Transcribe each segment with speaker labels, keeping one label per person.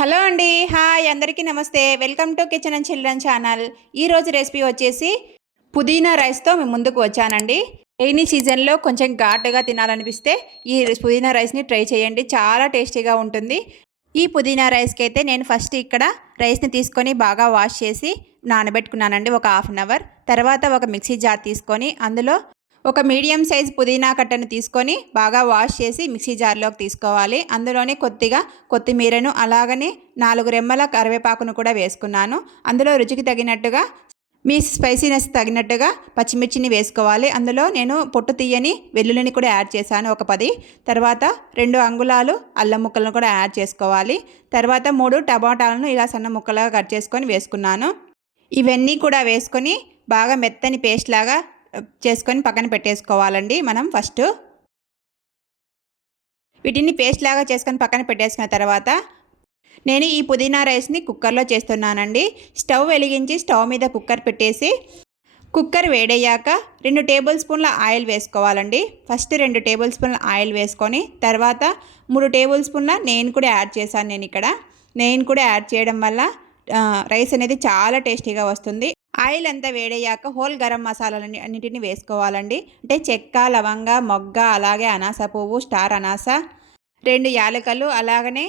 Speaker 1: Hello అండి hi అందరికీ నమస్తే. Welcome to kitchen and children channel. ఈరోజు రెసిపీ వచ్చేసి పుదీనా రైస్తో మేము ముందుకు వచ్చానండి. రైనీ సీజన్లో కొంచెం ఘాటుగా తినాలనిపిస్తే ఈ పుదీనా రైస్ని ట్రై చేయండి. చాలా టేస్టీగా ఉంటుంది. ఈ పుదీనా రైస్కి అయితే నేను ఫస్ట్ ఇక్కడ రైస్ని తీసుకొని బాగా వాష్ చేసి నానబెట్టుకున్నానండి. ఒక హాఫ్ అన్ అవర్. తర్వాత ఒక మిక్సీ జార్ తీసుకొని అందులో ఒక మీడియం సైజ్ పుదీనా కట్టను తీసుకొని బాగా వాష్ చేసి మిక్సీ జార్లోకి తీసుకోవాలి. అందులోనే కొద్దిగా కొత్తిమీరను అలాగనే నాలుగు రెమ్మల కరివేపాకును కూడా వేసుకున్నాను. అందులో రుచికి తగినట్టుగా మీ స్పైసీనెస్ తగినట్టుగా పచ్చిమిర్చిని వేసుకోవాలి. అందులో నేను పొట్టు తీయని వెల్లుల్లిని కూడా యాడ్ చేశాను ఒక పది. తర్వాత రెండు అంగుళాలు అల్లం ముక్కలను కూడా యాడ్ చేసుకోవాలి. తర్వాత మూడు టమాటాలను ఇలా సన్న ముక్కలుగా కట్ చేసుకొని వేసుకున్నాను. ఇవన్నీ కూడా వేసుకొని బాగా మెత్తని పేస్ట్ లాగా చేసుకొని పక్కన పెట్టేసుకోవాలండి మనం ఫస్ట్. వీటిని పేస్ట్ లాగా చేసుకొని పక్కన పెట్టేసుకున్న తర్వాత నేను ఈ పుదీనా రైస్ని కుక్కర్లో చేస్తున్నానండి. స్టవ్ వెలిగించి స్టవ్ మీద కుక్కర్ పెట్టేసి కుక్కర్ వేడయ్యాక రెండు టేబుల్ స్పూన్ల ఆయిల్ వేసుకోవాలండి. ఫస్ట్ రెండు టేబుల్ స్పూన్ల ఆయిల్ వేసుకొని తర్వాత మూడు టేబుల్ స్పూన్ల నేను కూడా యాడ్ చేశాను నేను ఇక్కడ. నేను కూడా యాడ్ చేయడం వల్ల రైస్ అనేది చాలా టేస్టీగా వస్తుంది. ఆయిల్ అంతా వేడయ్యాక హోల్ గరం మసాలాలని అన్నిటిని వేసుకోవాలండి. అంటే చెక్క లవంగ మొగ్గ అలాగే అనాస పువ్వు స్టార్ అనాస రెండు యాలకలు అలాగనే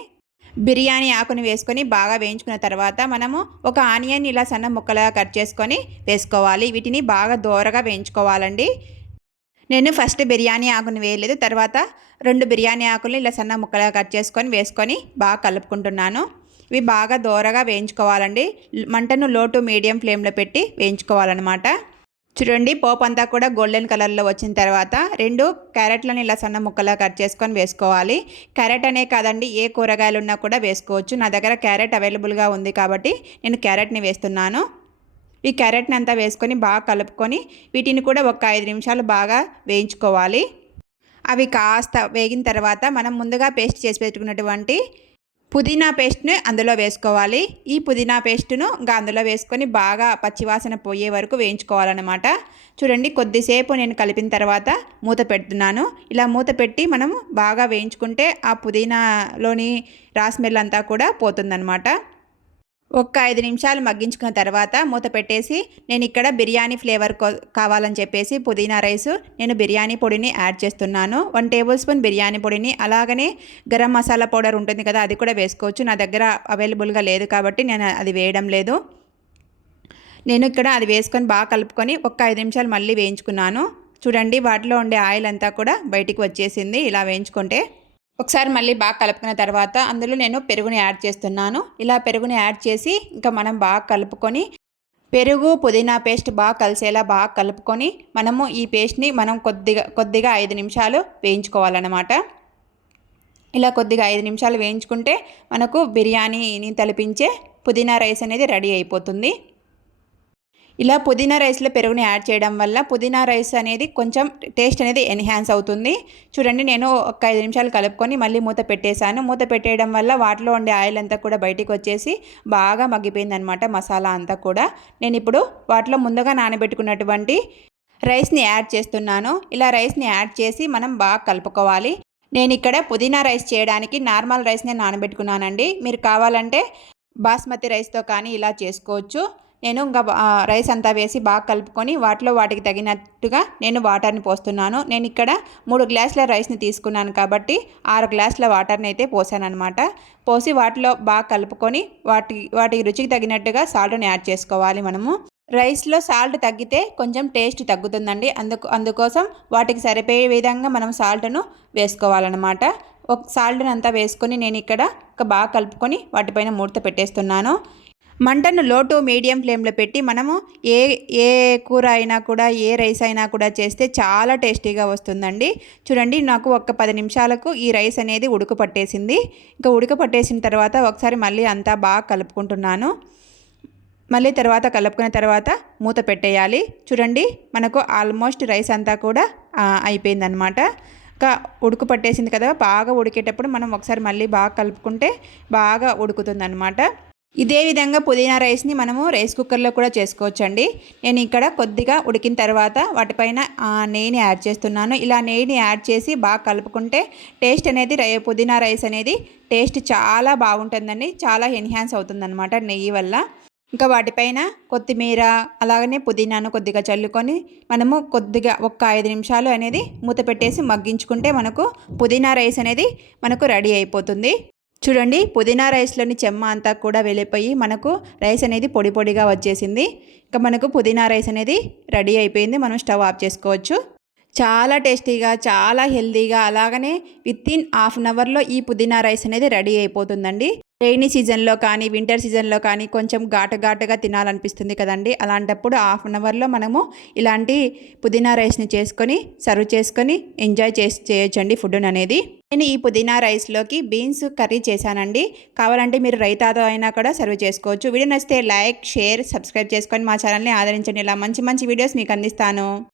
Speaker 1: బిర్యానీ ఆకుని వేసుకొని బాగా వేయించుకున్న తర్వాత మనము ఒక ఆనియన్ ఇలా సన్న ముక్కలుగా కట్ చేసుకొని వేసుకోవాలి. వీటిని బాగా దోరగా వేయించుకోవాలండి. నేను ఫస్ట్ బిర్యానీ ఆకుని వేయలేదు. తర్వాత రెండు బిర్యానీ ఆకులు ఇలా సన్న ముక్కలుగా కట్ చేసుకొని వేసుకొని బాగా కలుపుకుంటున్నాను. ఇవి బాగా దోరగా వేయించుకోవాలండి. మంటను లో టు మీడియం ఫ్లేమ్లో పెట్టి వేయించుకోవాలన్నమాట. చూడండి పోపు అంతా కూడా గోల్డెన్ కలర్లో వచ్చిన తర్వాత రెండు క్యారెట్లను ఇలా సన్న ముక్కలా కట్ చేసుకొని వేసుకోవాలి. క్యారెట్ అనే కాదండి ఏ కూరగాయలు ఉన్నా కూడా వేసుకోవచ్చు. నా దగ్గర క్యారెట్ అవైలబుల్గా ఉంది కాబట్టి నేను క్యారెట్ని వేస్తున్నాను. ఈ క్యారెట్ని అంతా వేసుకొని బాగా కలుపుకొని వీటిని కూడా ఒక ఐదు నిమిషాలు బాగా వేయించుకోవాలి. అవి కాస్త వేగిన తర్వాత మనం ముందుగా పేస్ట్ చేసి పెట్టుకున్నటువంటి పుదీనా పేస్ట్ని అందులో వేసుకోవాలి. ఈ పుదీనా పేస్ట్ను ఇంకా అందులో వేసుకొని బాగా పచ్చివాసన పోయే వరకు వేయించుకోవాలన్నమాట. చూడండి కొద్దిసేపు నేను కలిపిన తర్వాత మూత పెడుతున్నాను. ఇలా మూత పెట్టి మనం బాగా వేయించుకుంటే ఆ పుదీనాలోని రాస్మెల్ అంతా కూడా పోతుందన్నమాట. ఒక్క ఐదు నిమిషాలు మగ్గించుకున్న తర్వాత మూత పెట్టేసి నేను ఇక్కడ బిర్యానీ ఫ్లేవర్ కావాలని చెప్పేసి పుదీనా రైస్ నేను బిర్యానీ పొడిని యాడ్ చేస్తున్నాను. వన్ టేబుల్ స్పూన్ బిర్యానీ పొడిని అలాగనే గరం మసాలా పౌడర్ ఉంటుంది కదా అది కూడా వేసుకోవచ్చు. నా దగ్గర అవైలబుల్గా లేదు కాబట్టి నేను అది వేయడం లేదు. నేను ఇక్కడ అది వేసుకొని బాగా కలుపుకొని ఒక్క ఐదు నిమిషాలు మళ్ళీ వేయించుకున్నాను. చూడండి వాటిలో ఉండే ఆయిల్ అంతా కూడా బయటికి వచ్చేసింది. ఇలా వేయించుకుంటే ఒకసారి మళ్ళీ బాగా కలుపుకున్న తర్వాత అందులో నేను పెరుగుని యాడ్ చేస్తున్నాను. ఇలా పెరుగుని యాడ్ చేసి ఇంకా మనం బాగా కలుపుకొని పెరుగు పుదీనా పేస్ట్ బాగా కలిసేలా బాగా కలుపుకొని మనము ఈ పేస్ట్ని మనం కొద్దిగా కొద్దిగా ఐదు నిమిషాలు వేయించుకోవాలన్నమాట. ఇలా కొద్దిగా ఐదు నిమిషాలు వేయించుకుంటే మనకు బిర్యానీని తలిపించే పుదీనా రైస్ అనేది రెడీ అయిపోతుంది. ఇలా పుదీనా రైస్లో పెరుగుని యాడ్ చేయడం వల్ల పుదీనా రైస్ అనేది కొంచెం టేస్ట్ అనేది ఎన్హాన్స్ అవుతుంది. చూడండి నేను ఒక ఐదు నిమిషాలు కలుపుకొని మళ్ళీ మూత పెట్టేశాను. మూత పెట్టేయడం వల్ల వాటిలో ఉండే ఆయిల్ అంతా కూడా బయటికి వచ్చేసి బాగా మగ్గిపోయింది అనమాట మసాలా అంతా కూడా. నేను ఇప్పుడు వాటిలో ముందుగా నానబెట్టుకున్నటువంటి రైస్ని యాడ్ చేస్తున్నాను. ఇలా రైస్ని యాడ్ చేసి మనం బాగా కలుపుకోవాలి. నేను ఇక్కడ పుదీనా రైస్ చేయడానికి నార్మల్ రైస్నే నానబెట్టుకున్నానండి. మీరు కావాలంటే బాస్మతి రైస్తో కానీ ఇలా చేసుకోవచ్చు. నేను ఇంకా రైస్ అంతా వేసి బాగా కలుపుకొని వాటిలో వాటికి తగినట్టుగా నేను వాటర్ని పోస్తున్నాను. నేను ఇక్కడ మూడు గ్లాసుల రైస్ని తీసుకున్నాను కాబట్టి ఆరు గ్లాసుల వాటర్ని అయితే పోసానమాట పోసి వాటిలో బాగా కలుపుకొని వాటి వాటి రుచికి తగినట్టుగా సాల్ట్ని యాడ్ చేసుకోవాలి మనము. రైస్లో సాల్ట్ తగ్గితే కొంచెం టేస్ట్ తగ్గుతుందండి. అందుకు అందుకోసం వాటికి సరిపోయే విధంగా మనం సాల్ట్ను వేసుకోవాలన్నమాట. ఒక సాల్ట్ని అంతా వేసుకొని నేను ఇక్కడ ఒక బాగా కలుపుకొని వాటిపైన మూడత పెట్టేస్తున్నాను. మంటను లో టు మీడియం ఫ్లేమ్లో పెట్టి మనము ఏ ఏ కూర అయినా కూడా ఏ రైస్ అయినా కూడా చేస్తే చాలా టేస్టీగా వస్తుందండి. చూడండి నాకు ఒక పది నిమిషాలకు ఈ రైస్ అనేది ఉడక పట్టేసింది. ఇంకా ఉడక పట్టేసిన తర్వాత ఒకసారి మళ్ళీ అంతా బాగా కలుపుకుంటున్నాను. మళ్ళీ తర్వాత కలుపుకున్న తర్వాత మూత పెట్టేయాలి. చూడండి మనకు ఆల్మోస్ట్ రైస్ అంతా కూడా అయిపోయిందనమాట ఇంకా ఉడుకు పట్టేసింది కదా బాగా ఉడికేటప్పుడు మనం ఒకసారి మళ్ళీ బాగా కలుపుకుంటే బాగా ఉడుకుతుంది అనమాట ఇదే విధంగా పుదీనా రైస్ని మనము రైస్ కుక్కర్లో కూడా చేసుకోవచ్చండి. నేను ఇక్కడ కొద్దిగా ఉడికిన తర్వాత వాటిపైన నెయ్యిని యాడ్ చేస్తున్నాను. ఇలా నెయ్యిని యాడ్ చేసి బాగా కలుపుకుంటే టేస్ట్ అనేది రై పుదీనా రైస్ అనేది టేస్ట్ చాలా బాగుంటుందండి. చాలా ఎన్హాన్స్ అవుతుందన్నమాట నెయ్యి వల్ల. ఇంకా వాటిపైన కొత్తిమీర అలాగనే పుదీనాను కొద్దిగా చల్లుకొని మనము కొద్దిగా ఒక్క ఐదు నిమిషాలు అనేది మూత పెట్టేసి మగ్గించుకుంటే మనకు పుదీనా రైస్ అనేది మనకు రెడీ అయిపోతుంది. చూడండి పుదీనా రైస్లోని చెమ్మ అంతా కూడా వెళ్ళిపోయి మనకు రైస్ అనేది పొడి పొడిగా వచ్చేసింది. ఇంకా మనకు పుదీనా రైస్ అనేది రెడీ అయిపోయింది. మనం స్టవ్ ఆఫ్ చేసుకోవచ్చు. చాలా టేస్టీగా చాలా హెల్తీగా అలాగనే విత్ ఇన్ హాఫ్ అన్ అవర్లో ఈ పుదీనా రైస్ అనేది రెడీ అయిపోతుందండి. రెయినీ సీజన్లో కానీ వింటర్ సీజన్లో కానీ కొంచెం ఘాటు ఘాటుగా తినాలనిపిస్తుంది కదండి. అలాంటప్పుడు హాఫ్ అన్ అవర్లో మనము ఇలాంటి పుదీనా రైస్ని చేసుకొని సర్వ్ చేసుకొని ఎంజాయ్ చేసి చేయొచ్చండి ఫుడ్ని అనేది. నేను ఈ పుదీనా రైస్లోకి బీన్స్ కర్రీ చేశానండి. కావాలంటే మీరు రైతాతో అయినా కూడా సర్వ్ చేసుకోవచ్చు. వీడియో నచ్చితే లైక్ షేర్ సబ్స్క్రైబ్ చేసుకొని మా ఛానల్ని ఆదరించండి. ఇలా మంచి మంచి వీడియోస్ మీకు అందిస్తాను.